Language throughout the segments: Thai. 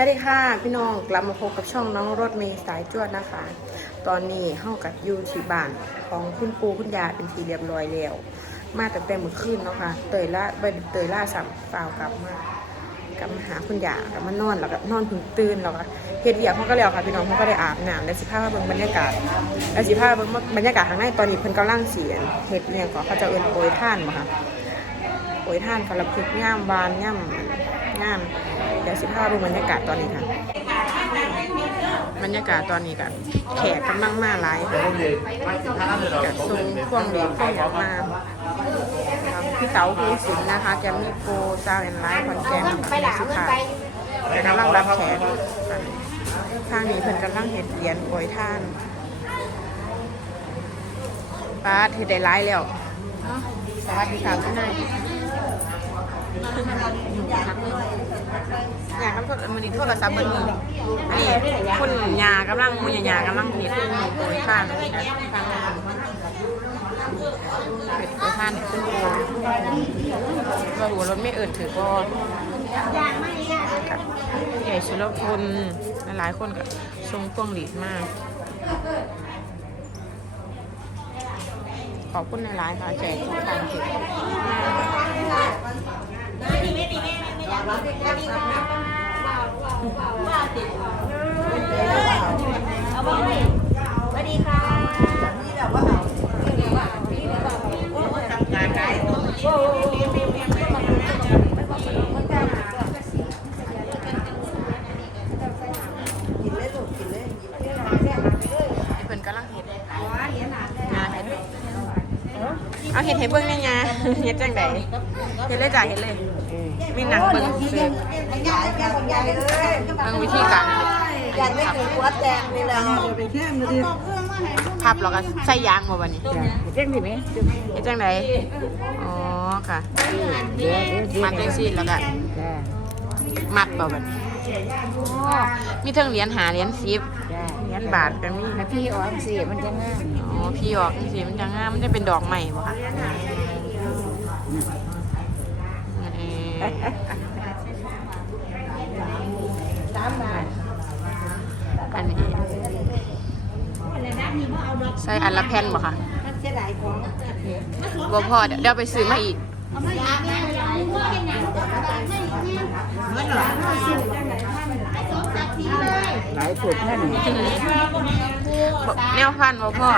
วัสดีค่ะพี่น้องกลับมาพบกับช่องน้องรถเมย์สายจวดนะคะ ตอนนี้เข้ากับยูที่บ้านของคุณปูคุณยาเป็นทีเรียบร้อยแล้ว มากแต่เมื่อคืนเนาะค่ะเตยล่าเตยล่าสัมฟาวกลับมากลับมาหาคุณยากลับมานอนแล้วก็นอนถึงตื่นแล้วก็เฮ็ดเวียกเขาก็แล้วค่ะพี่น้องเขาก็ได้อาบน้ำแล้วสิพามาเบิ่งบรรยากาศแล้วสิพาเบิ่งบรรยากาศข้างในตอนนี้เพิ่นกำลังเสียนเฮ็ดเนี่ยก็เขาจะเอิ้นโปรยท่านบ่ค่ะโอยท่านกระพึกย่ามบานย่ำ ย่ามเดี๋ยวสิพาดูบรรยากาศตอนนี้ค่ะ บรรยากาศตอนนี้กันแขกกำลังมาหลายค่ะกับทรงพวงเหรียญพวงออกมาพี่เต๋าภูสินนะคะแกมมี่โกซาวแอนไลท์คอนแกนสุขาจะกำลังรับแขกทางนี้เพิ่นกำลังเห็ดเหรียญโอยท่านป้าดเห็ดได้ร้ายแล้วสวัสดีค่ะพี่นาย อยากทำโทษมันนี่โทษศัพท์เบนมืออันนี้คุณยากำลังมุยยากำลังเห็ดโดยข้างข้างเห็ดโดยข้างคุณโบก็หัวรถไม่เอิดถือก็กับใหญ่ชิลพลหลายคนกับทรงพวงหลีดมากขอบคุณหลายๆค่ะแจกทุกทางถึงสวัสดีค่ะให้เกำลัง เห็ดงานเห็ดเอาเห็ดให้เบิ่งแน่ยาเห็ดจังไดเห็ดเลยจ้ะเห็ดเลย มีหนังเบิ่งซื้อยายยายยายเลยเบิ่งวิธีการยายไม่ถึงหัวแตงนี่แหละพับแล้วก็ใส่ยางบ่บัดนี้เจ๊งดิไหมเจังไดอ๋อค่ะเดี๋ยวเดี๋ยวเดี๋ยวมัดจังซี่แล้วก็จ้มัดบ่บัดนี้อ๋อมีเทั้งเหรียญหาเหรียญ10จ้าเหรียญบาทก็มีพี่ออมสิมันจะง่ายอ๋อพี่ออกจังซี่มันจะงามมันจะเป็นดอกใหม่บ่คะ อ่อสามบาทอันนี้ใส่อันละแผ่นบ่คะเสียดายของบ่พอเดี๋ยวเดี๋ยวไปซื้อมาอีกหลายสุดท่านบ่แนวพันบ่พอ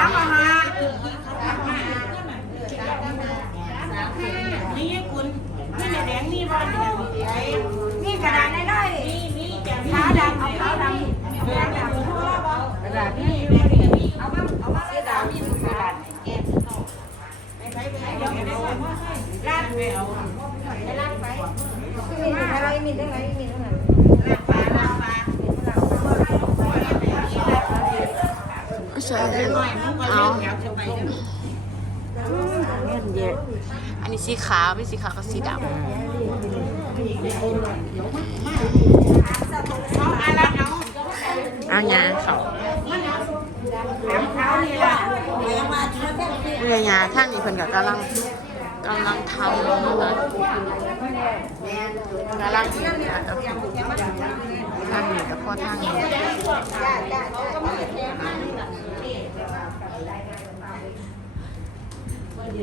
นี่ นี่แดงนี่บอลนนี่กระดาษน้อยนี่นี่จะขาวดำเอาขาวดำแดงดำ กระดาษนี่ เอามาเอามาเสียดายมีกระดาษแอบลาดไปเอาลาดไปมีอะไรมีทั้งไหนมีทั้งนั้นลาดปลาลาดปลา ใช่เอา เเยอะอันนี้สีขาวไม่สีขาวกับสีดำเอายาเขาเรียยาท่านนี้เพิ่นก็กำลังกำลังทำนะคะกำลังทำทางนี้กับพ่อท่างนี้ ลาดเจ็บยาง อ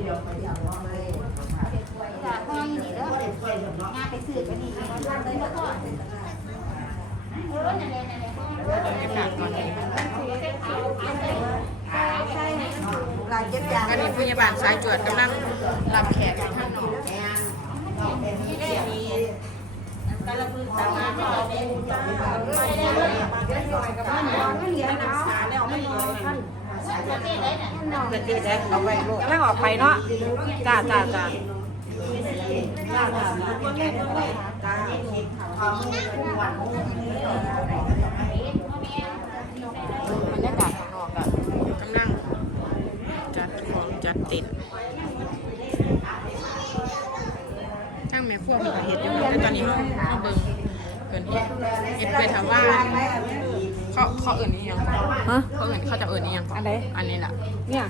ันนี้พยาบาลสายจวดกำลังรับแขกท่านหนอเงินเยอะได้ เอาไปลูกแล้วออกไปเนาะจ้าจ้าจ้าบรรยากาศข้างนอกอะกำลังจัดของจัดเต็นท์ทั้งแม่ครัวมีกระเห็ดอยู่แต่ตอนนี้เขาเขาเบิ่งเกินเห็ดเห็ดไปถามว่า ขาเขาเอื่นนี่ยังฮะเขาเอื่นเขาจะเอื่นนี่ยังก่อันไหนอันนี้แหละเนี่ย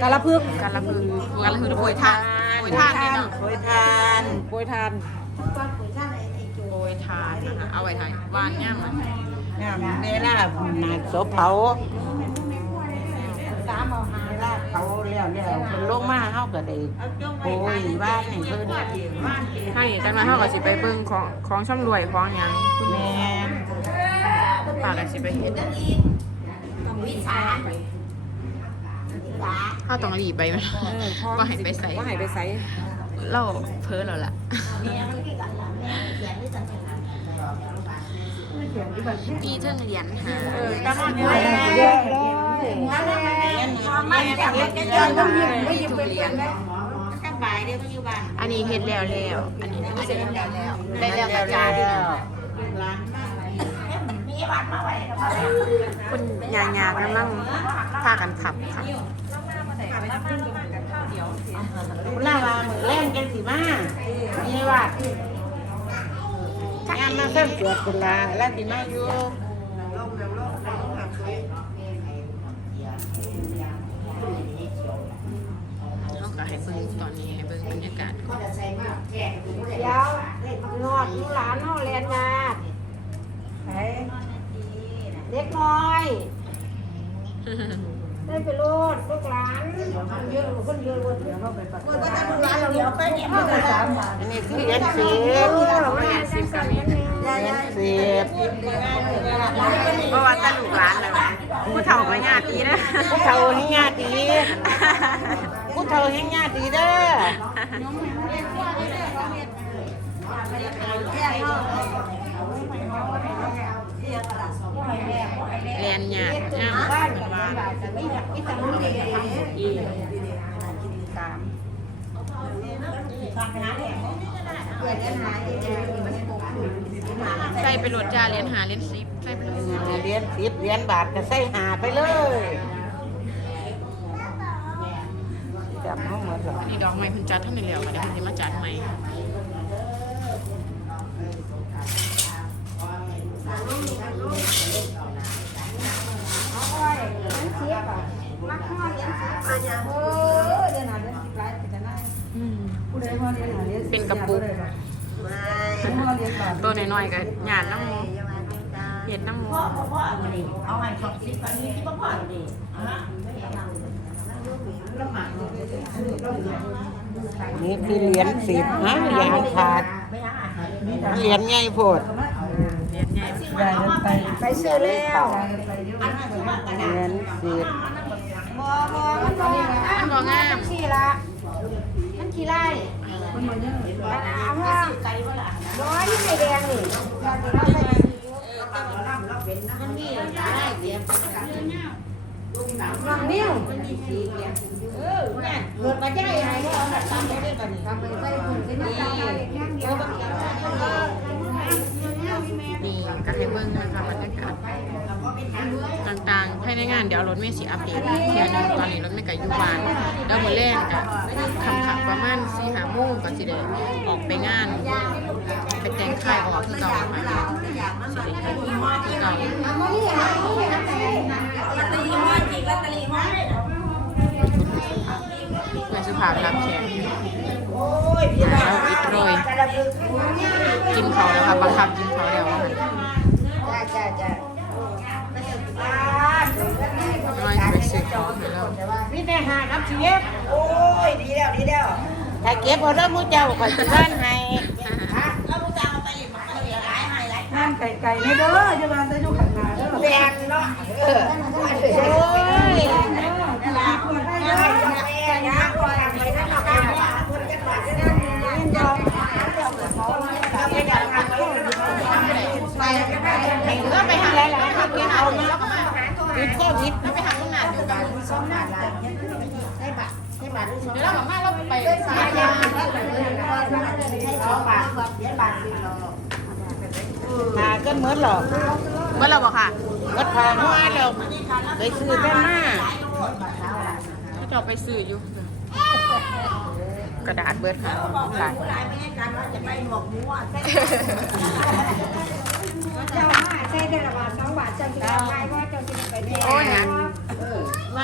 กะละพึกการละคือการละคือโปรยทานโปรยทานนี่เนาะโปรยทานโปรยทานโปรยทานนะคะเอาไว้ทานวานย่ามอะน้ำเวลาหนักศพเผาสามเอาหาเวลาเผาแล้วแล้วมันลงมาเฮาก็ได้โอ้ยบ้านนี่เพิ่นถ้าอย่างกันมาเท่ากับสิไปเบิ่งของของช่ำรวยของหยังคุณแม่ ปากกับสิไปเห็นถ้าต้องรีบไปมั้ยก็ให้ไปใส่ว่าให้ไปใส่เล่าเพ้อแล้วล่ะมีเท่งเหรียญหาเออตั้งเนี่ยมีทุกเหรียญอันนี้เฮ็ดแล้วแล้ว อันนี้ไม่ใช่เฮ็ดแล้วแล้วได้แล้วกระจายด้วยนะ คุณยายากำลังพากันขับค่ะคุณล่าว่ามือแรงกันสิมานี่ว่างานมาเส้นตรวจคุณลาแล้วสิมาอยู่ เขาก็ให้เบิ่งตอนนี้ให้เบิ่งบรรยากาศก่อน เดี๋ยวนอดลูกหลานเฮาเรียนมาเด็กน้อยได้ไปโลดลูกหลานนเยอะคนเยอเดียวเข้าไปปัดก็จะลูกหลานเราเดียวไปเนี่ยเข้าไปสามบาทอันเยญสิบเหรียญสิบก็มีเพราะว่าตาลูกหลานเลยผู้เฒ่าก็ญาตินะผู้เฒ่าให้ญาตีผู้เฒ่าให้ญาตีเด้อเรียนญาติญาติ ใส่ไปโหลดจ้าเหรียญหาเหรียญสิบใส่ไปเลยเหรียญสิบเหรียญบาทก็ใส่หาไปเลยจับเขาหมดหรอนี่ดอกไม้เพิ่นจัดเท่านี้แล้วค่ะเดี๋ยวเพิ่นสิมาจัดใหม่อืมเป็นกระปุก ตัวน้อยๆก็หยาดน้ำมูเห็ดน้ำมูนี่คือเหรียญสิบฮะเหรียญขาดเหรียญใหญ่โพดเหรียญใหญ่ไปซื้อแล้วเหรียญสิบมันบ่งามขี้ละมันขี้ไล่ เอาว่าร้อยที่ไข่แดงนี่น้องนิ้วเออนี่เกิดมาใหญ่ไงเนี่ยทำได้ป่ะนี่ทำไปใส่คนที่นี่เดียว นี่ก็ให้เบิ่งนะคะบรรยากาศ ต่างๆภายในงานเดี๋ยวรถเมล์สิอัปเดตอีกเทียหนึงตอนนี้รถเมล์ก็อยู่บ้านเดี๋ยวมื้อแรกก็ค่ำๆประมาณ4-5โมงก็สิได้ออกไปงาน ไปแต่งค่ายออกคือเก่าค่ะสิได้ไปคือเก่าเพื่อสุภาพรับแขกแล้วอิดโรยกินเขาวแล้วค่ะบังคับกินเขาวแล้วว่า หาครับเชฟโอ้ย ดีแล้ว ดีแล้วถ้าเก็บเอาเด้อมูเจ้าขอยจะบ้านให้นั่นไก่ไก่ไม่เด้อจะมาจะอยู่ข้างหน้าเด้อแดงเนาะเออโอ้ยก็ไปทำอะไรล่ะทำกินเอาเนาะติดโควิด ไปหาลูกหนาอยู่กันเดี๋ยวเราบอกว่าเราไปสายยาหาก็เหมือนหรอกเมื่อเราบอกค่ะวัดพาหัวเราไปซื้อแต่มาถ้าจะไปซื้ออยู่ กระดาษเบิร์ดค่ะขายเจ้ามาใช้ได้ละบาทสองบาทเจ้าจะเอาไงว่าเจ้าจะไปเที่ยน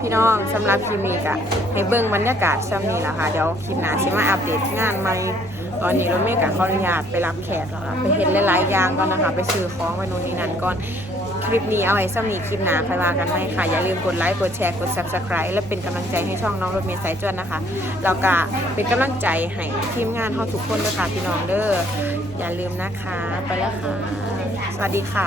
พี่น้องสำหรับคลิปนี้ก็ให้เบิ่งบรรยากาศซ้ำนี้ล่ะค่ะเดี๋ยวคลิปหน้าสิมาอัปเดตงานใหม่ตอนนี้รถเมย์กับขออนุญาตไปรับแขกแล้วล่ะไปเห็นหลายๆอย่างก่อนนะคะ ไปซื้อของไปนู่นนี่นั่นก่อนคลิปนี้เอาไว้ซ้ำนี้คลิปหน้าค่อยว่ากันไหมค่ะ อย่าลืมกดไลค์กดแชร์กด subscribe และเป็นกำลังใจให้ช่องน้องรถเมย์สายจวนนะคะแล้วก็เป็นกำลังใจให้ทีมงานเฮาทุกคนด้วยค่ะพี่น้องเด้ออย่าลืมนะคะ ไปแล้วค่ะ สวัสดีค่ะ